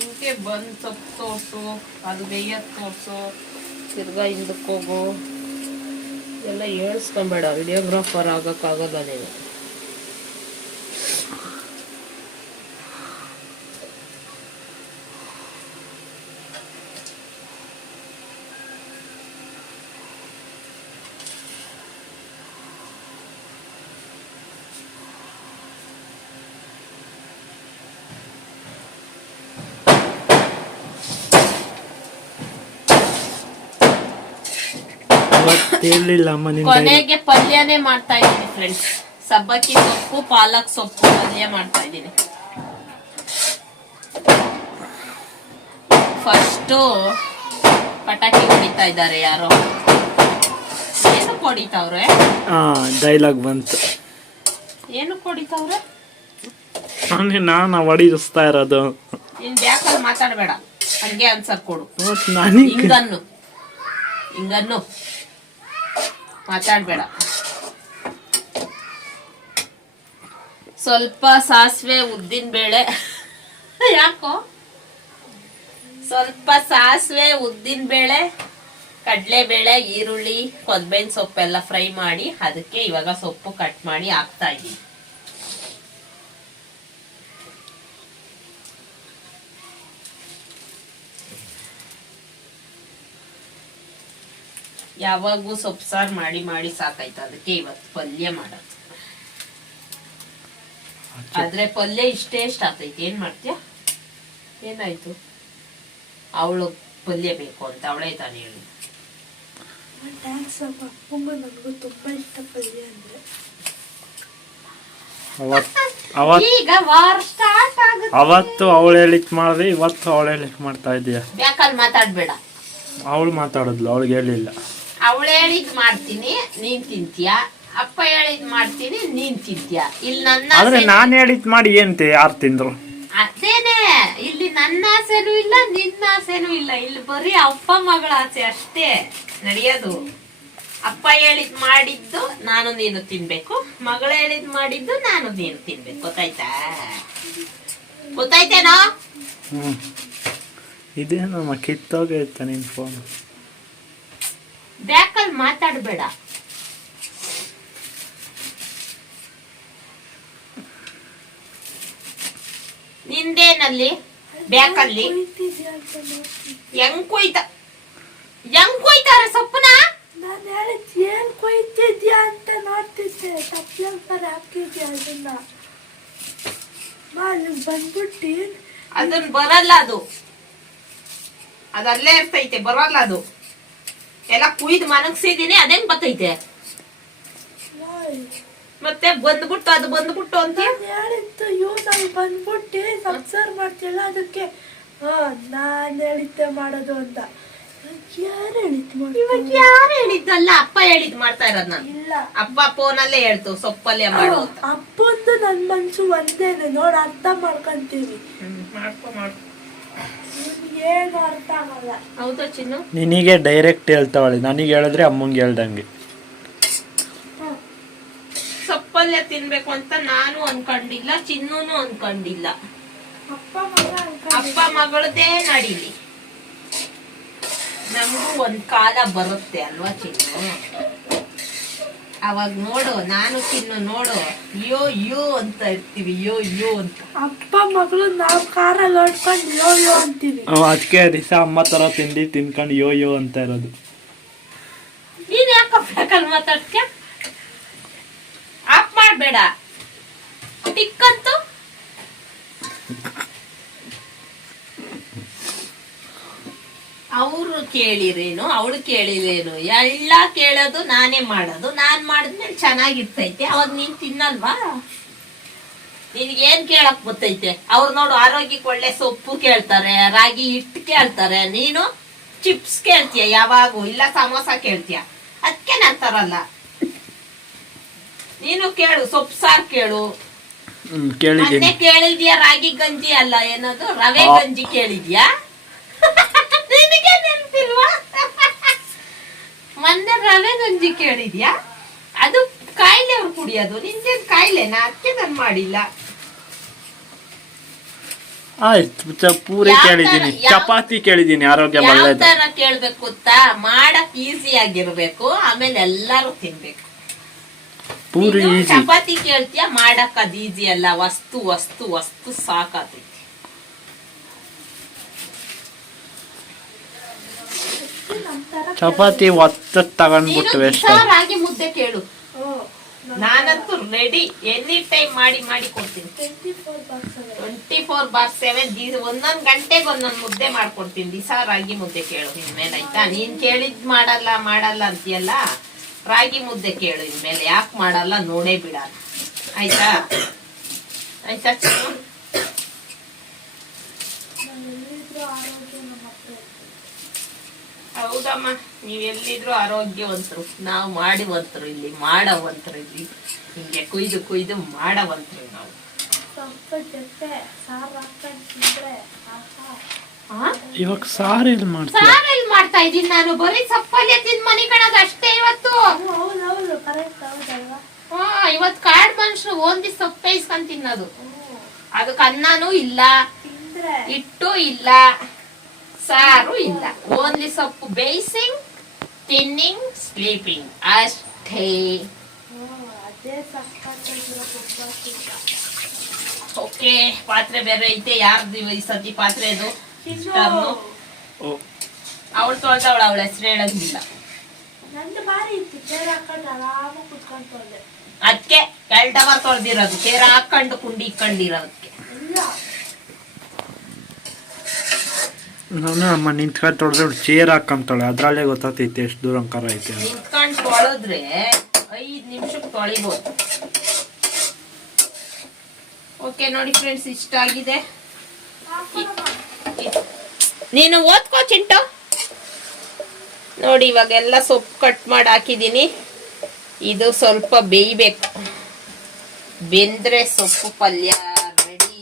ಹಿಂಗೆ ಬಂದು ಸೊಪ್ಪು ತೋರಿಸು ಅದು ಬೇಯತ್ ತೋರಿಸು ತಿರ್ಗಾ ಹಿಂದಕ್ಕೆ ಹೋಗು. ಎಲ್ಲ ಹೇಳ್ಸ್ಕೊಂಬೇಡ. ವಿಡಿಯೋಗ್ರಾಫರ್ ಆಗೋಕ್ಕಾಗಲ್ಲ ನೀನು. ಹೇಳಿಲ್ಲ ಅಮ್ಮ. ಕೊನೆಗೆ ಪಲ್ಯನೇ ಮಾಡ್ತಾ ಇದ್ದೀನಿ ಫ್ರೆಂಡ್ಸ್ ಸಬ್ಬಕ್ಕಿ ಸೊಪ್ಪು ಪಾಲಕ್ ಸೊಪ್ಪು ಪಲ್ಯ ಮಾಡ್ತಾ ಇದ್ದೀನಿ. ಫಸ್ಟು ಪಟಾಕಿ ಹೊಡಿತಾ ಇದ್ದಾರೆ ಯಾರೋ. ಏನು ಹೊಡಿತಾವ್ರೆ ಹಾ ಡೈಲಾಗ್ ಬಂತು. ಏನು ಹೊಡಿತಾವ್ರೆ ನಾನು ನಾನು ಹೊಡಿಸ್ತಾ ಇರೋದು. ನೀನ್ ಬ್ಯಾಕಲ್ಲಿ ಮಾತಾಡಬೇಡ. ಹಂಗೆ ಆನ್ಸರ್ ಕೊಡು. ನನಗೆ ಹಿಂಗನ್ನು. ಹಿಂಗನ್ನು. ಮಾತಾಡ್ಬೇಡ. ಸ್ವಲ್ಪ ಸಾಸಿವೆ ಉದ್ದಿನ ಬೇಳೆ. ಯಾಕೋ? ಸ್ವಲ್ಪ ಸಾಸಿವೆ ಉದ್ದಿನ ಬೇಳೆ, ಕಡಲೆಬೇಳೆ, ಈರುಳ್ಳಿ ಕೊದ್ಬೇನ್ ಸೊಪ್ಪೆಲ್ಲ ಫ್ರೈ ಮಾಡಿ, ಅದಕ್ಕೆ ಇವಾಗ ಸೊಪ್ಪು ಕಟ್ ಮಾಡಿ ಹಾಕ್ತಾ ಇದ್ದೀನಿ. ಯಾವಾಗೂ ಸೊಪ್ಪು ಸಾರು ಮಾಡಿ ಮಾಡಿ ಸಾಕಾಯ್ತು. ಅದಕ್ಕೆ ಇವತ್ತು ಪಲ್ಯ ಮಾಡೋದು ಆದ್ರೆ ಪಲ್ಯ ಇಷ್ಟೇ ಇಷ್ಟ ಆತೈತಿ ಏನ್ ಮಾಡ್ತೀಯ? ಏನಾಯ್ತು? ಅವಳು ಪಲ್ಯ ಬೇಕು ಅಂತ ಅವಳೇ ತಾನೇ ಹೇಳಿ. ಅವತ್ತು ಅವಳು ಹೇಳಿಕ್ ಮಾಡ್ರಿ ಇವತ್ತು ಅವಳು ಹೇಳಿಕ್ ಮಾಡ್ತಾ ಇದೀಯ. ಬ್ಯಾಕಲ್ಲಿ ಮಾತಾಡ್ಬೇಡ. ಅವಳು ಮಾತಾಡಿದ್ಲು ಅವಳಿಗೆ ಹೇಳಿಲ್ಲ. ಅವಳು ಹೇಳಿದ್ ಮಾಡ್ತೀನಿ ನೀನ್ ತಿಂತೀಯ? ಅಪ್ಪ ಹೇಳಿದ್ ಮಾಡ್ತೀನಿ ನೀನ್ ತಿಂತೀಯ? ಇಲ್ಲಿ ನನ್ನ ಆದ್ರೆ ನಾನು ನಾನ್ ಹೇಳಿದ್ ಮಾಡಿ ಏನ್ತೆ ಯಾರು ತಿಂದ್ರು? ಅದೇನೆ ಇಲ್ಲಿ ನನ್ನ ಆಸೆನೂ ಇಲ್ಲ ನಿನ್ನ ಆಸೆನೂ ಇಲ್ಲ. ಇಲ್ಲಿ ಬರೀ ಅಪ್ಪ ಮಗಳ ಆಸೆ ಅಷ್ಟೇ ನಡೆಯೋದು. ಅಪ್ಪ ಹೇಳಿದ್ ಮಾಡಿದ್ದು ನಾನು ನೀನು ತಿನ್ಬೇಕು ಮಗಳ ಹೇಳಿದ್ ಮಾಡಿದ್ದು ನಾನು ನೀನು ತಿನ್ಬೇಕು. ಗೊತ್ತಾಯ್ತಾ? ಗೊತ್ತಾಯ್ತೇನೋ? ಹ್ಮ್. ಇದೇನಮ್ಮ ಕಿತ್ತೋಗೈತೆ ನಿನ್ ಫೋನ್ ಬ್ಯಾಕಲ್ಲಿ ಮಾತಾಡಬೇಡ. ನಿಂದೇನಲ್ಲಿ ಬ್ಯಾಕಲ್ಲಿ. ಹೆಂಗ್ ಕೊಯ್ತ ಹೆಂಗ್ ಕೊಯ್ತಾರ ಸೊಪ್ಪನ? ನಾನು ಹೇಳಿದ್ ಏನ್ ಕೊಯ್ತಿದ್ಯಾ ಅಂತ ನೋಡ್ತಿದ್ದೆ. ತಪ್ಪಲ ಬರ ಹಾಕಿದ್ಯಾ ಅದನ್ನ? ಅಲ್ಲಿಗ್ ಬಂದ್ಬಿಟ್ಟು. ಅದನ್ ಬರಲ್ಲ ಅದು. ಅದಲ್ಲೇ ಇರ್ತೈತೆ ಬರಲ್ಲ ಅದು. ಎಲ್ಲ ಕುಯ್ದು ಮನಗ್ಸಿದೀನಿ ಅದೇನ್ ಬರ್ತೈತೆ ಓಯ್, ಮತ್ತೆ ಬಂದ್ಬಿಟ್ಟು ಅದು ಬಂದ್ಬಿಟ್ಟು ಅಂತ? ಹೇಳಿದ್ದು ಇವ್ ಅಲ್ಲಿ ಬಂದ್ಬಿಟ್ಟು ಸಂಸಾರ ಮಾಡ್ತಿಲ್ಲ ಅದಕ್ಕೆ. ನಾನು ಹೇಳಿದ್ದೆ ಮಾಡೋದು ಅಂತ. ಯಾರು ಹೇಳಿದ್ ಇವಾಗ ಮಾಡೋದು ಯಾರು ಹೇಳಿದ್ದಲ್ಲ? ಅಪ್ಪ ಹೇಳಿದ್ ಮಾಡ್ತಾ ಇರೋದ್ ನಾನು. ಇಲ್ಲ. ಅಪ್ಪ ಫೋನಲ್ಲೇ ಹೇಳ್ತು ಸೊಪ್ಪಲ್ಲೇ ಮಾಡು ಅಂತ. ಅಪ್ಪಂದು ನನ್ ಮನ್ಸು ಒಂದೇನೆ ನೋಡ್ ಅರ್ಥ ಮಾಡ್ಕೊಂತೀವಿ ಮಾಡ್ಕೊ ಮಾಡ್ಕೊ. ಏನು ಅರ್ಥ ಆಗಲ್ಲ. ಹೌದಾ ಚಿನ್ನು? ನಿನಗೆ ಡೈರೆಕ್ಟ್ ಹೇಳ್ತಾವಳಿ. ನನಗೆ ಹೇಳಿದ್ರೆ ಅಮ್ಮಂಗೆ ಹೇಳ್ದಂಗೆ. ಸೊಪ್ಪಲ್ಲ ತಿನ್ಬೇಕು ಅಂತ ನಾನು ಅನ್ಕೊಂಡಿಲ್ಲ ಚಿನ್ನೂನು ಅನ್ಕೊಂಡಿಲ್ಲ. ಅಪ್ಪ ಮಗ ಅನ್ಕೊಂಡೆ. ಅಪ್ಪ ಮಗಳದೇ ನಡೀಲಿ. ನಮಗೂ ಒಂದ್ ಕಾಲ ಬರುತ್ತೆ ಅಲ್ವಾ ಚಿನ್ನು? ಅವಾಗ ನೋಡು ನಾನು ತಿನ್ನು ನೋಡು. ಯೋ ಯೋ ಅಂತ ಇರ್ತೀವಿ ಯೋ ಯೋ ಅಂತ. ಅಪ್ಪ ಮಗಳು ನಾವು ಕಾರಲ್ಲಿ ಹೊಡ್ಕೊಂಡು ಯೋ ಯೋ ಅಂತೀವಿ. ಅದಕ್ಕೆ ದಿವಸ ಅಮ್ಮ ತರ ತಿಂಡಿ ತಿನ್ಕೊಂಡು ಯೋ ಯೋ ಅಂತ ಇರೋದು. ನೀನ್ ಯಾಕ ಬೇಕಲ್ಲಿ ಮಾತಾಡ್ತೀಯ? ಆಫ್ ಮಾಡ್ಬೇಡ. ಟಿಕ್ಕಂತು ಅವ್ರು ಕೇಳಿರೇನು ಅವಳು ಕೇಳಿರೇನು ಎಲ್ಲ ಕೇಳೋದು ನಾನೇ ಮಾಡೋದು. ನಾನ್ ಮಾಡಿದ್ಮೇಲೆ ಚೆನ್ನಾಗಿರ್ತೈತೆ. ಅವಾಗ ನೀನ್ ತಿನ್ನಲ್ವಾ? ನಿನ್ಗೇನ್ ಕೇಳಕ್ ಗೊತ್ತೈತೆ ಅವ್ರು ನೋಡು ಆರೋಗ್ಯಕ್ಕೆ ಒಳ್ಳೆ ಸೊಪ್ಪು ಕೇಳ್ತಾರೆ ರಾಗಿ ಹಿಟ್ಟು ಕೇಳ್ತಾರೆ. ನೀನು ಚಿಪ್ಸ್ ಕೇಳ್ತೀಯ ಯಾವಾಗೂ? ಇಲ್ಲ ಸಮೋಸ ಕೇಳ್ತೀಯ? ಅದಕ್ಕೆ ನಾನ್ ತರಲ್ಲ. ನೀನು ಕೇಳು ಸೊಪ್ಪು ಸಾರು ಕೇಳು. ಕೇಳಿದ್ಯಾ ರಾಗಿ ಗಂಜಿ ಅಲ್ಲ? ಏನದು? ರವೆ ಗಂಜಿ ಕೇಳಿದ್ಯಾ? ನೆನ್ಪಿಲ್ವಾ ಮೊನ್ನೆ ರವೆ ಗಂಜಿ ಕೇಳಿದ್ಯಾ? ಅದು ಕಾಯಿಲೆ ಅವ್ರು ಕುಡಿಯೋದು. ನಿಂದೇನ್ ಕಾಯಿಲೆನಾ? ಅದಕ್ಕೆ ನಾನು ಮಾಡಿಲ್ಲ. ಆಯ್ತು ಪೂರಿ ಯಾವ ಕೇಳಿದೀನಿ ಚಪಾತಿ ಕೇಳಿದೀನಿ ಆರೋಗ್ಯ ಒಳ್ಳೇದು. ಕೇಳ್ಬೇಕು ಗೊತ್ತಾ? ಮಾಡಕ್ ಈಸಿ ಆಗಿರ್ಬೇಕು ಆಮೇಲೆ ಎಲ್ಲಾರು ತಿನ್ಬೇಕು. ಪೂರಿ ಚಪಾತಿ ಕೇಳ್ತೀಯ? ಮಾಡಕ್ ಅದ್ ಈಸಿ ಅಲ್ಲ. ವಸ್ತು ವಸ್ತು ವಸ್ತು ಸಾಕಾತೈತಿ ನಮ್ ತರ ಚಪಾತಿ ಒತ್ತ ತಗೊಂಡ್ಬಿಟ್ಟು ವೇಸ್ಟ್. ರಾಗಿ ಮುದ್ದೆ ಕೇಳು. ನಾನಂತೂ ರೆಡಿ ಎನಿ ಟೈಮ್ ಮಾಡಿ ಮಾಡಿ ಕೊಡ್ತೀನಿ. 24 ಟ್ವೆಂಟಿ ಫೋರ್ ಬಾರ್ ಸೆವೆನ್ ಒಂದೊಂದು ಗಂಟೆಗೆ ಒಂದೊಂದು ಮುದ್ದೆ ಮಾಡ್ಕೊಡ್ತೀನಿ. ದಿಸ ರಾಗಿ ಮುದ್ದೆ ಕೇಳು ಇನ್ಮೇಲೆ ಆಯ್ತಾ? ನೀನ್ ಕೇಳಿದ್ ಮಾಡಲ್ಲ ಮಾಡಲ್ಲ ಅಂತೀಯಲ್ಲ? ರಾಗಿ ಮುದ್ದೆ ಕೇಳು ಇನ್ಮೇಲೆ ಯಾಕೆ ಮಾಡಲ್ಲ ನೋಡೇ ಬಿಡಲ್ಲ ಆಯ್ತಾ? ಆಯ್ತಾ ಚಿನ್ನು? ನಾವ್ ಎಲ್ಲಿದ್ರೂ ಆರೋಗ್ಯ ನಮ್ಮ ಹತ್ರ ಇರ್ತದೆ. ಹೌದಮ್ಮ ನೀವ್ ಎಲ್ಲಿದ್ರು ಆರೋಗ್ಯವಂತರು. ನಾವು ಮಾಡಿವಂತರು ಇಲ್ಲಿ ಮಾಡವಂತರು ಇಲ್ಲಿ. ಹಿಂಗೆ ಕುಯ್ದು ಕುಯ್ದು ಮಾಡವಂತರು ನಾವು? ಇವಾಗ ಸಾರು ಎಲ್ಲಿ ಇಲ್ಲಿ ಮಾಡ್ತಾ ಇದೀನಿ ನಾನು? ಬರೀ ಸಪ್ಪಲ್ಯ ತಿಂದ್ ಮನಿ ಕಣದ ಅಷ್ಟೇ ಇವತ್ತು. ಹೌದು ಹೌದು ಕರೆಕ್ಟ್ ಹೌದಲ್ವಾ? ಹಾ ಇವತ್ತು ಕಾಡ್ ಮನುಷ್ಯರು ಒಂದಿ ಸೊಪ್ಪೆ ಇಸ್ಕೊಂಡ್ ತಿನ್ನೋದು. ಅದಕ್ಕೆ ಅನ್ನನೂ ಇಲ್ಲ ಇಟ್ಟು ಹಿಟ್ಟು ಇಲ್ಲ. ಸಾರು ಇಲ್ಲ. ಓನ್ಲಿ ಸೊಪ್ಪು ಬೇಯಿಸಿಂಗ್ ತಿನ್ನಿಂಗ್ ಸ್ಲೀಪಿಂಗ್ ಅಷ್ಟೇ. ಓಕೆ ಪಾತ್ರೆ ಬೇರೆ ಐತೆ. ಯಾರ್ದು ಈ ಸತಿ ಪಾತ್ರೆ ಅದು ಅವಳು ತೊಳ್ದವಳು ಅವಳ ಹೆಸರು ಹೇಳಂಗಿಲ್ಲ. ಅದಕ್ಕೆ ಎರಡವ ತೊಳ್ದಿರೋದು. ಚೇರ ಹಾಕೊಂಡು ಕುಂಡಿ ಇಕ್ಕೊಂಡಿರೋದಕ್ಕೆ. ಇಲ್ಲ ನಾನು ಅಮ್ಮ ನಿಂತ್ಕೊಂಡು ತೊಳೆದ್ರೆ ಚೇರ್ ಹಾಕೊಂತಾಳೆ. ಅದ್ರಲ್ಲೇ ಗೊತ್ತಾಗ್ತೈತೆ ಎಷ್ಟು ದೂರ ಅಂಕಾರ ಐತೆ. ನಿಂತ್ಕೊಂಡು ತೊಳೆದ್ರೆ ಐದ್ ನಿಮಿಷಕ್ಕೆ ತೊಳಿಬೋದು. ಓಕೆ ನೋಡಿ ಫ್ರೆಂಡ್ಸ್ ಇಷ್ಟ ಆಗಿದೆ. ನೀನು ಓದ್ಕೋ ಚಿಂಟು. ನೋಡಿ, ಇವಾಗೆಲ್ಲ ಸೊಪ್ಪು ಕಟ್ ಮಾಡಿ ಹಾಕಿದ್ದೀನಿ ಇದು ಸ್ವಲ್ಪ ಬೇಯ್ಬೇಕು. ಬೆಂದ್ರೆ ಸೊಪ್ಪು ಪಲ್ಯ ರೆಡಿ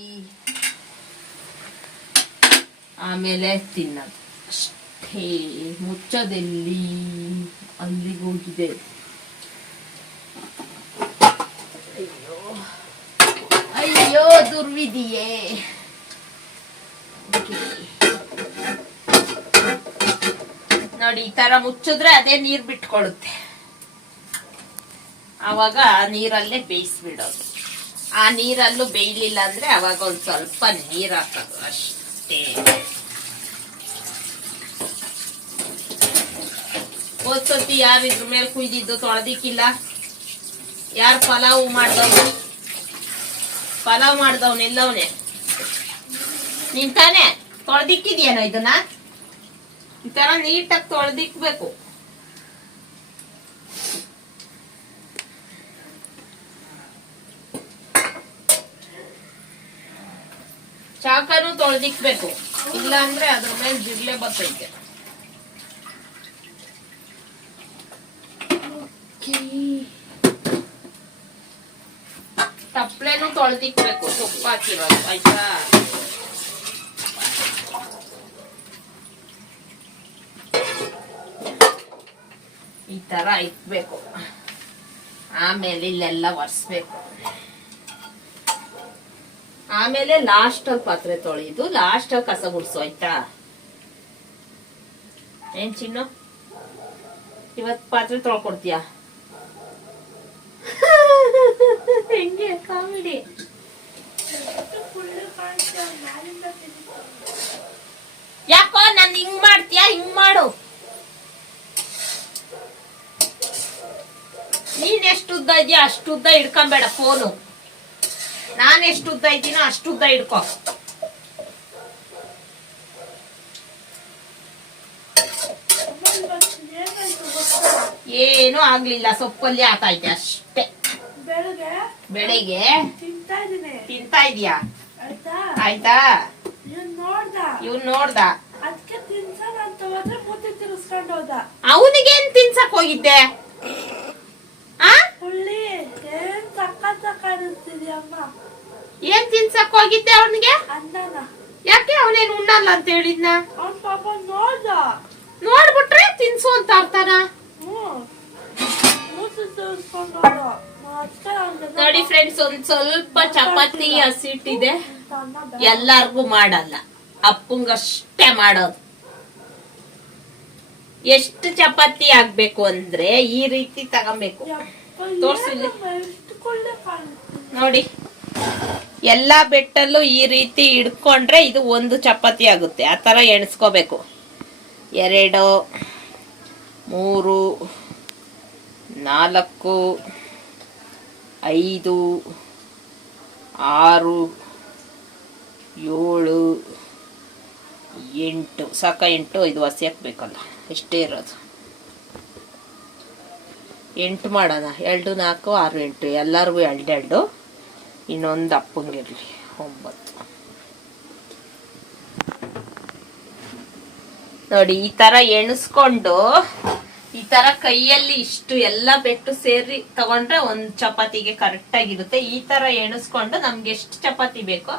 ಆಮೇಲೆ ತಿನ್ನೋದು. ಅಷ್ಟೇ, ಮುಚ್ಚೋದೆಲ್ಲಿ? ಅಲ್ಲಿಗೆ ಹೋಗಿದೆ. ಅಯ್ಯೋ. ಅಯ್ಯೋ. ನೋಡಿ, ಈ ತರ ಮುಚ್ಚಿದ್ರೆ ಅದೇ ನೀರ್ ಬಿಟ್ಕೊಳುತ್ತೆ. ಅವಾಗ ನೀರಲ್ಲೇ ಬೇಯಿಸ್ಬಿಡೋದು. ಆ ನೀರಲ್ಲೂ ಬೇಯಲಿಲ್ಲ ಅಂದ್ರೆ ಅವಾಗ ಒಂದ್ ಸ್ವಲ್ಪ ನೀರ್ ಹಾಕೋದು ಅಷ್ಟೇ. ಹೋದ್ಸತಿ ಯಾರು ಇದ್ರ ಮೇಲೆ ಕುಯ್ದಿದ್ದು ತೊಳೆದಿಕ್ಕಿಲ್ಲ. ಯಾರು ಪಲಾವ್ ಮಾಡ್ದವ್ನು? ಪಲಾವ್ ಮಾಡ್ದವ್ನೆಲ್ಲವನೇ ನೀನ್ ತಾನೇ? ತೊಳೆದಿಕ್ಕಿದ್ಯೇನೋ ಇದನ್ನ? ಈ ನೀಟಾಗಿ ತೊಳೆದಿಕ್ಬೇಕು. ಚಾಕನು ತೊಳೆದಿಕ್ಬೇಕು. ಇಲ್ಲ ಅಂದ್ರೆ ಅದ್ರ ಮೇಲೆ ಜಿರ್ಲೆ ಬರ್ತೈತೆ. ತಪ್ಲೆನು ತೊಳೆದಿಕ್ಬೇಕು ಸೊಪ್ಪು ಹಾಕಿರೋದು ಆಯ್ತಾ ಈ ತರ ಇಕ್ಬೇಕು ಆಮೇಲೆ ಇಲ್ಲೆಲ್ಲ ಒರೆಸ್ಬೇಕು ಆಮೇಲೆ ಲಾಸ್ಟ್ ಅಲ್ಲಿ ಪಾತ್ರೆ ತೊಳೆದು ಲಾಸ್ಟ್ ಅಲ್ಲಿ ಕಸ ಗುಡ್ಸು ಆಯ್ತಾ ಏನ್ ಚಿನ್ನು? ಇವತ್ ಪಾತ್ರೆ ತೊಳ್ಕೊಡ್ತೀಯ? ಹೆಂಗೆ ಕಾಮಿಡಿ. ಯಾಕೋ ನನ್ ಹಿಂಗ್ ಮಾಡ್ತೀಯ? ಹಿಂಗ್ ಮಾಡು. ನೀನ್ ಎಷ್ಟು ಉದ್ದ ಇದೆಯಾ? ಅಷ್ಟು ಉದ್ದ ಹಿಡ್ಕೊಂಬೇಡ ಫೋನು. ನಾನ್ ಎಷ್ಟು ಉದ್ದ ಇದ್ದೀನೋ ಅಷ್ಟು ಉದ್ದ ಹಿಡ್ಕೋ. ಏನೂ ಆಗ್ಲಿಲ್ಲ, ಸೊಪ್ಪಲ್ಲಿ ಆತೈತೆ ಅಷ್ಟೇ. ಬೆಳಗ್ಗೆ ಬೆಳಿಗ್ಗೆ ತಿಂತಾ ಇದೀನಿ ತಿಂತಾ ಇದೀಯಾ ಆಯ್ತಾ? ಆಯ್ತಾ? ನೀನ್ ನೋಡ್ದ. ಇವ್ನ್ ನೋಡ್ದ. ಅದಕ್ಕೆ ತಿನ್ಸೋಣ ಅಂತ ಹೋದ್ರೆ ಬುದ್ಧಿ ತಿರ್ಸ್ಕೊಂಡು ಹೋದ. ಅವನಿಗೇನ್ ತಿನ್ಸಕ್ ಹೋಗಿದ್ದೆ? ಆ? ಹುಳ್ಳಿ ಏನ್ ಸಕ್ಕ ಕಾಣಿಸ್ತಿದ್ಯಮ್ಮ ಏನ್ ತಿನ್ಸಕ್ ಹೋಗಿದ್ದೆ ಅವನಿಗೆ? ಅನ್ನನ. ಯಾಕೆ ಅವನೇನ್ ಉಣ್ಣಲ್ಲ ಅಂತ ಹೇಳಿದ್ನ? ಅವ್ನ್ ಪಾಪ ನೋಡ್ದ. ನೋಡ್ಬಿಟ್ರೆ ತಿನ್ಸು ಅಂತ ಅರ್ಥನ? ಹ್ಮ್. ಮೂಸು ತಿರ್ಸ್ಕೊಂಡು ಹೋದ. ನೋಡಿ ಫ್ರೆಂಡ್ಸ್ ಒಂದ್ ಸ್ವಲ್ಪ ಚಪಾತಿ ಹಸಿಟ್ಟಿದೆ. ಎಲ್ಲಾರ್ಗೂ ಮಾಡಲ್ಲ ಅಪ್ಪಂಗಷ್ಟೇ ಮಾಡೋದು ಎಷ್ಟು ಚಪಾತಿ ಆಗ್ಬೇಕು ಅಂದ್ರೆ ಈ ರೀತಿ ತಗೊಬೇಕು ಯಪ್ಪ, ತೋರ್ಸು ಇಲ್ಲಿ. ಏನಮ್ಮ ಇಷ್ಟುಕೊಳ್ಳೆ ಕಾಣುತ್ತೆ. ನೋಡಿ ಎಲ್ಲಾ ಬೆಟ್ಟಲ್ಲೂ ಈ ರೀತಿ ಹಿಡ್ಕೊಂಡ್ರೆ ಇದು ಒಂದು ಚಪಾತಿ ಆಗುತ್ತೆ ಆ ಥರ ಎಣಿಸ್ಕೋಬೇಕು ಎರಡು ಮೂರು ನಾಲ್ಕು ಐದು, ಆರು, ಏಳು, ಎಂಟು. ಸಾಕ ಎಂಟು ಇದು ಹಸಿ ಹಾಕ್ಬೇಕಲ್ಲ. ಎಷ್ಟೇ ಇರೋದು. ಎಂಟು ಮಾಡೋಣ. ಎರಡು, ನಾಲ್ಕು, ಆರು, ಎಂಟು. ಎಲ್ಲರಿಗೂ ಎರಡೆರಡು ಇನ್ನೊಂದು ಅಪ್ಪಂಗಿರಲಿ. ಒಂಬತ್ತು. ನೋಡಿ, ಈ ಥರ ಎಣಿಸ್ಕೊಂಡು ಈ ತರ ಕೈಯಲ್ಲಿ ಇಷ್ಟು ಎಲ್ಲ ಬೆಟ್ಟು ಸೇರಿ ತಗೊಂಡ್ರೆ ಒಂದ್ ಚಪಾತಿಗೆ ಕರೆಕ್ಟ್ ಆಗಿರುತ್ತೆ. ಈ ತರ ಎಣಿಸ್ಕೊಂಡು ನಮ್ಗೆ ಎಷ್ಟು ಚಪಾತಿ ಬೇಕೋ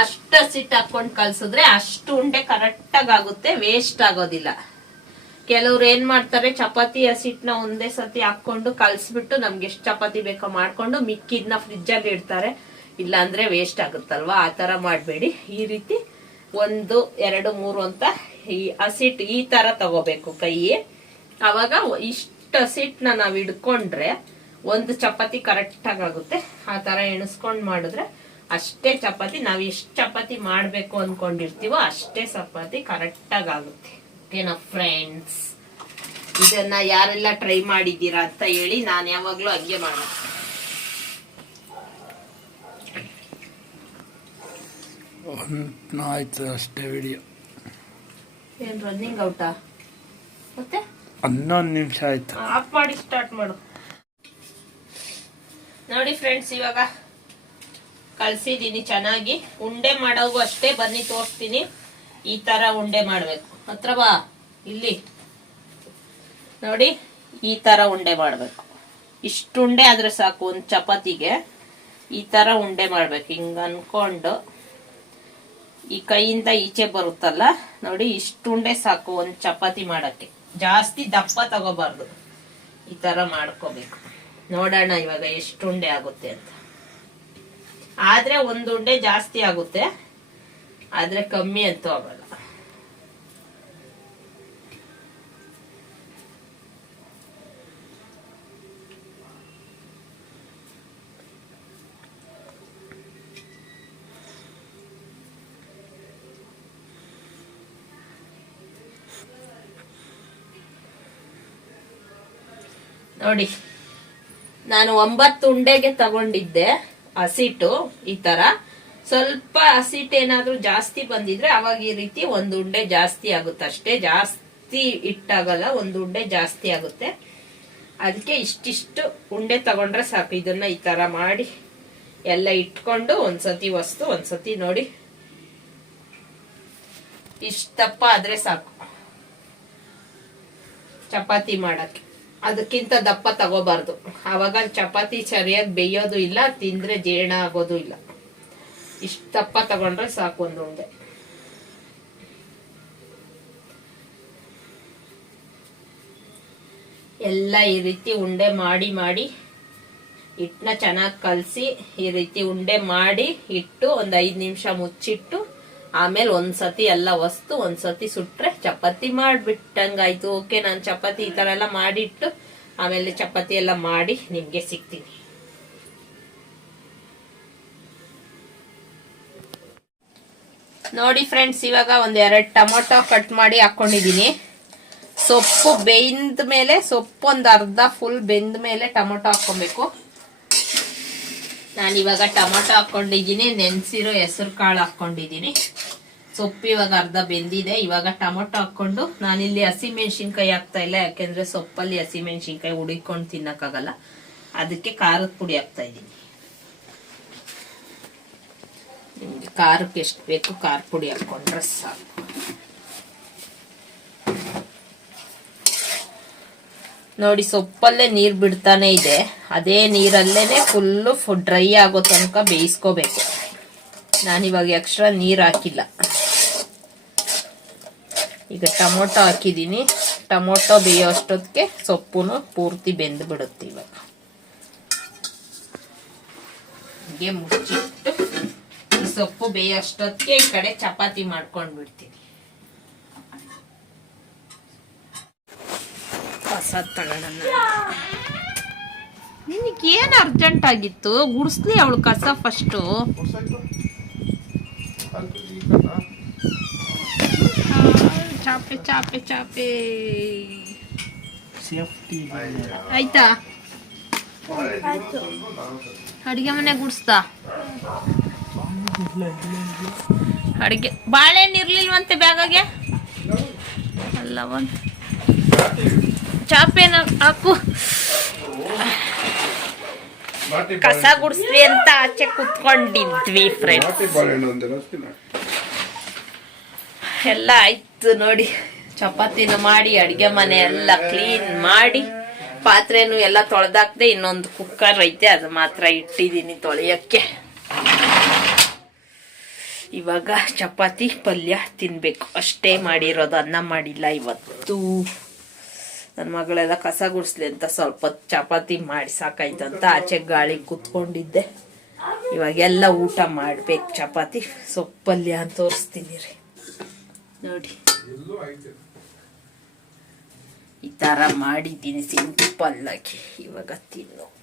ಅಷ್ಟು ಹಸಿಟ್ಟು ಹಾಕೊಂಡ್ ಕಲ್ಸಿದ್ರೆ ಅಷ್ಟು ಉಂಡೆ ಕರೆಕ್ಟ್ ಆಗುತ್ತೆ ವೇಸ್ಟ್ ಆಗೋದಿಲ್ಲ. ಕೆಲವ್ರು ಏನ್ ಮಾಡ್ತಾರೆ, ಚಪಾತಿ ಹಸಿಟ್ನ ಒಂದೇ ಸತಿ ಹಾಕೊಂಡು ಕಲ್ಸ್ಬಿಟ್ಟು ನಮ್ಗೆ ಎಷ್ಟು ಚಪಾತಿ ಬೇಕೋ ಮಾಡ್ಕೊಂಡು ಮಿಕ್ಕಿದ್ನ ಫ್ರಿಜ್ ಅಲ್ಲಿ ಇಡ್ತಾರೆ. ಇಲ್ಲ ಅಂದ್ರೆ ವೇಸ್ಟ್ ಆಗುತ್ತಲ್ವಾ? ಆ ತರ ಮಾಡ್ಬೇಡಿ. ಈ ರೀತಿ ಒಂದು, ಎರಡು, ಮೂರು ಅಂತ ಈ ಹಸಿಟ್ ಈ ತರ ತಗೋಬೇಕು ಕೈ ಅವಾಗ ಇಷ್ಟು ಹಸಿಟ್ನ ನಾವು ಹಿಡ್ಕೊಂಡ್ರೆ ಒಂದು ಚಪಾತಿ ಕರೆಕ್ಟಾಗಿ ಆಗುತ್ತೆ ಆ ತರ ಎಣಿಸ್ಕೊಂಡು ಮಾಡಿದ್ರೆ ಅಷ್ಟೇ ಚಪಾತಿ ನಾವು ಎಷ್ಟು ಚಪಾತಿ ಮಾಡಬೇಕು ಅಂದ್ಕೊಂಡಿರ್ತೀವೋ ಅಷ್ಟೇ ಚಪಾತಿ ಕರೆಕ್ಟಾಗಿ ಆಗುತ್ತೆ ಓಕೆನಾ ಫ್ರೆಂಡ್ಸ್ ಇದನ್ನ ಯಾರೆಲ್ಲ ಟ್ರೈ ಮಾಡಿದ್ದೀರಾ ಅಂತ ಹೇಳಿ ನಾನು ಯಾವಾಗಲೂ ಹಂಗೆ ಮಾಡ ಒಂದು ಆಯ್ತು ಅಷ್ಟೇ ವಿಡಿಯೋ ಏನ್ ರನ್ನಿಂಗ್ ಔಟಾ ಮತ್ತೆ? ಹನ್ನೊಂದು ನಿಮಿಷ ಆಯ್ತು. ಆಫ್ ಮಾಡಿ ಸ್ಟಾರ್ಟ್ ಮಾಡು. ನೋಡಿ ಫ್ರೆಂಡ್ಸ್ ಇವಾಗ ಕಳ್ಸಿದೀನಿ ಚೆನ್ನಾಗಿ. ಉಂಡೆ ಮಾಡೋಗು ಅಷ್ಟೇ, ಬನ್ನಿ ತೋರಿಸ್ತೀನಿ. ಈ ತರ ಉಂಡೆ ಮಾಡ್ಬೇಕು. ಹತ್ರ ಬಾ, ಇಲ್ಲಿ. ನೋಡಿ, ಈ ತರ ಉಂಡೆ ಮಾಡ್ಬೇಕು. ಇಷ್ಟು ಉಂಡೆ ಆದ್ರೆ ಸಾಕು, ಒಂದ್ ಚಪಾತಿಗೆ. ಈ ತರ ಉಂಡೆ ಮಾಡ್ಬೇಕು. ಹಿಂಗ ಅನ್ಕೊಂಡು ಈ ಕೈಯಿಂದ ಈಚೆ ಬರುತ್ತಲ್ಲ, ನೋಡಿ, ಇಷ್ಟು ಉಂಡೆ ಸಾಕು ಒಂದ್ ಚಪಾತಿ ಮಾಡಕ್ಕೆ. ಜಾಸ್ತಿ ದಪ್ಪ ತಗೋಬಾರ್ದು. ಈ ತರ ಮಾಡ್ಕೋಬೇಕು. ನೋಡೋಣ ಇವಾಗ ಎಷ್ಟು ಉಂಡೆ ಆಗುತ್ತೆ ಅಂತ. ಆದ್ರೆ ಒಂದು ಉಂಡೆ ಜಾಸ್ತಿ ಆಗುತ್ತೆ. ಆದ್ರೆ ಕಮ್ಮಿ ಅಂತೂ ಆಗಲ್ಲ. ನೋಡಿ. ನಾನು ಒಂಬತ್ತು ಉಂಡೆಗೆ ತಗೊಂಡಿದ್ದೆ ಹಸಿಟ್ಟು ಈ ತರ. ಸ್ವಲ್ಪ ಹಸಿಟ್ಟು ಏನಾದ್ರೂ ಜಾಸ್ತಿ ಬಂದಿದ್ರೆ ಅವಾಗ ಈ ರೀತಿ ಒಂದು ಉಂಡೆ ಜಾಸ್ತಿ ಆಗುತ್ತೆ. ಅಷ್ಟೇ ಜಾಸ್ತಿ ಇಟ್ಟಾಗಲ್ಲ ಒಂದು ಉಂಡೆ ಜಾಸ್ತಿ ಆಗುತ್ತೆ. ಅದಕ್ಕೆ ಇಷ್ಟಿಷ್ಟು ಉಂಡೆ ತಗೊಂಡ್ರೆ ಸಾಕು. ಇದನ್ನ ಈ ತರ ಮಾಡಿ ಎಲ್ಲ ಇಟ್ಕೊಂಡು ಒಂದ್ಸತಿ ವಸ್ತು ಒಂದ್ಸತಿ ನೋಡಿ. ಇಷ್ಟಪ್ಪ ಆದ್ರೆ ಸಾಕು. ಚಪಾತಿ ಮಾಡಕ್ಕೆ. ಅದಕ್ಕಿಂತ ದಪ್ಪ ತಗೋಬಾರ್ದು. ಆವಾಗ ಚಪಾತಿ ಸರಿಯಾಗಿ ಬೇಯೋದು ಇಲ್ಲ, ತಿಂದ್ರೆ ಜೀರ್ಣ ಆಗೋದು ಇಲ್ಲ. ಇಷ್ಟ ದಪ್ಪ ತಗೊಂಡ್ರೆ ಸಾಕು ಒಂದು ಉಂಡೆ ಎಲ್ಲ ಈ ರೀತಿ ಉಂಡೆ ಮಾಡಿ ಮಾಡಿ, ಹಿಟ್ಟನ್ನ ಚೆನ್ನಾಗಿ ಕಲಸಿ ಈ ರೀತಿ ಉಂಡೆ ಮಾಡಿ ಇಟ್ಟು ಒಂದು ಐದು ನಿಮಿಷ ಮುಚ್ಚಿಟ್ಟು ಆಮೇಲೆ ಒಂದ್ಸತಿ ಎಲ್ಲ ವಸ್ತು ಒಂದ್ಸತಿ ಸುಟ್ರೆ ಚಪಾತಿ ಮಾಡ್ಬಿಟ್ಟಂಗಾಯ್ತು. ಓಕೆ, ನಾನು ಚಪಾತಿ ಈ ತರ ಎಲ್ಲ ಮಾಡಿಟ್ಟು ಆಮೇಲೆ ಚಪಾತಿ ಎಲ್ಲ ಮಾಡಿ ನಿಮ್ಗೆ ಸಿಗ್ತೀನಿ. ನೋಡಿ ಫ್ರೆಂಡ್ಸ್, ಇವಾಗ ಒಂದ್ ಎರಡ್ ಟೊಮೊಟೊ ಕಟ್ ಮಾಡಿ ಹಾಕೊಂಡಿದೀನಿ. ಸೊಪ್ಪು ಬೆಂದ ಮೇಲೆ ಸೊಪ್ಪು ಒಂದ್ ಅರ್ಧ ಫುಲ್ ಬೆಂದ ಮೇಲೆ ಟೊಮೊಟೊ ಹಾಕೊಬೇಕು ನಾನಿವಾಗ ಟೊಮೊಟೊ ಹಾಕೊಂಡಿದ್ದೀನಿ, ನೆನೆಸಿರೋ ಹೆಸರು ಕಾಳು ಹಾಕೊಂಡಿದ್ದೀನಿ. ಸೊಪ್ಪು ಇವಾಗ ಅರ್ಧ ಬೆಂದಿದೆ. ಇವಾಗ ಟೊಮೊಟೊ ಹಾಕ್ಕೊಂಡು ನಾನಿಲ್ಲಿ ಹಸಿಮೆಣ್ಸಿನ್ಕಾಯಿ ಹಾಕ್ತಾ ಇಲ್ಲ, ಯಾಕೆಂದರೆ ಸೊಪ್ಪಲ್ಲಿ ಹಸಿಮೆಣ್ಸಿನ್ಕಾಯಿ ಹುಡಿಕೊಂಡು ತಿನ್ನೋಕ್ಕಾಗಲ್ಲ. ಅದಕ್ಕೆ ಖಾರದ ಪುಡಿ ಹಾಕ್ತಾ ಇದ್ದೀನಿ. ನಿಮಗೆ ಖಾರಕ್ಕೆ ಎಷ್ಟು ಬೇಕು ಖಾರ ಪುಡಿ ಹಾಕ್ಕೊಂಡ್ರೆ ಸಾಕು. ನೋಡಿ, ಸೊಪ್ಪಲ್ಲೇ ನೀರು ಬಿಡ್ತಾನೆ ಇದೆ. ಅದೇ ನೀರಲ್ಲೇ ಫುಲ್ಲು ಡ್ರೈ ಆಗೋ ತನಕ ಬೇಯಿಸ್ಕೋಬೇಕು. ನಾನಿವಾಗ ಎಕ್ಸ್ಟ್ರಾ ನೀರು ಹಾಕಿಲ್ಲ. ಈಗ ಟೊಮೊಟೊ ಹಾಕಿದ್ದೀನಿ ಟೊಮೊಟೊ ಬೇಯೋ ಅಷ್ಟೊತ್ತಿಗೆ ಸೊಪ್ಪುನು ಪೂರ್ತಿ ಬೆಂದು ಬಿಡುತ್ತೆ ಇವಾಗ. ಹೀಗೆ ಮುಚ್ಚಿಟ್ಟು ಸೊಪ್ಪು ಬೇಯೋ ಅಷ್ಟೊತ್ತಿಗೆ ಈ ಕಡೆ ಚಪಾತಿ ಮಾಡ್ಕೊಂಡು ಬಿಡ್ತೀನಿ ಕಸ ತಗೊಳ್ಳೋಣ ನಿನಗೆ ಏನು ಅರ್ಜೆಂಟ್ ಆಗಿತ್ತು? ಗುಡಿಸ್ಲಿ ಅವಳು ಕಸ ಫಸ್ಟು ಚಾಪೆ ಚಾಪೆ ಚಾಪೆ. ಆಯ್ತಾ? ಅಡಿಗೆ ಮನೆ ಗುಡಿಸ್ತಾ ಅಡಿಗೆ ಬಾಳೆಹಣ್ಣು ಇರ್ಲಿಲ್ವಂತೆ ಬ್ಯಾಗಾಗೆ? ಅಲ್ಲ ಒಂದು ಚಾಪೆನ ಹಾಕು ಕಸ ಗುಡಿಸ್ವಿ ಅಂತ ಆಚೆ ಕುತ್ಕೊಂಡಿದ್ವಿ ಫ್ರೆಂಡ್ಸ್ ಎಲ್ಲ ಆಯ್ತು ನೋಡಿ ಚಪಾತಿನ ಮಾಡಿ ಅಡಿಗೆ ಮನೆ ಎಲ್ಲ ಕ್ಲೀನ್ ಮಾಡಿ ಪಾತ್ರೆನು ಎಲ್ಲ ತೊಳೆದಾಕ್ದೆ ಇನ್ನೊಂದು ಕುಕ್ಕರ್ ಐತೆ ಅದು ಮಾತ್ರ ಇಟ್ಟಿದ್ದೀನಿ ತೊಳೆಯಕ್ಕೆ ಇವಾಗ ಚಪಾತಿ ಪಲ್ಯ ತಿನ್ಬೇಕು ಅಷ್ಟೇ ಮಾಡಿರೋದು ಅನ್ನ ಮಾಡಿಲ್ಲ ಇವತ್ತು ನನ್ನ ಮಗಳೆಲ್ಲ ಕಸ ಗುಡಿಸ್ಲಿ ಅಂತ ಸ್ವಲ್ಪ ಚಪಾತಿ ಮಾಡಿ ಸಾಕಾಯ್ತಂತ ಆಚೆ ಗಾಳಿ ಕೂತ್ಕೊಂಡಿದ್ದೆ. ಇವಾಗೆಲ್ಲ ಊಟ ಮಾಡ್ಬೇಕು, ಚಪಾತಿ. ಸೊಪ್ಪಲ್ಯ ಅಂತ ತೋರಿಸ್ತೀನಿ ರೀ. ನೋಡಿ. ಈ ಥರ ಮಾಡಿದ್ದೀನಿ, ಸಿಂಪಲ್ಲಾಗಿ. ಇವಾಗ ತಿನ್ನು.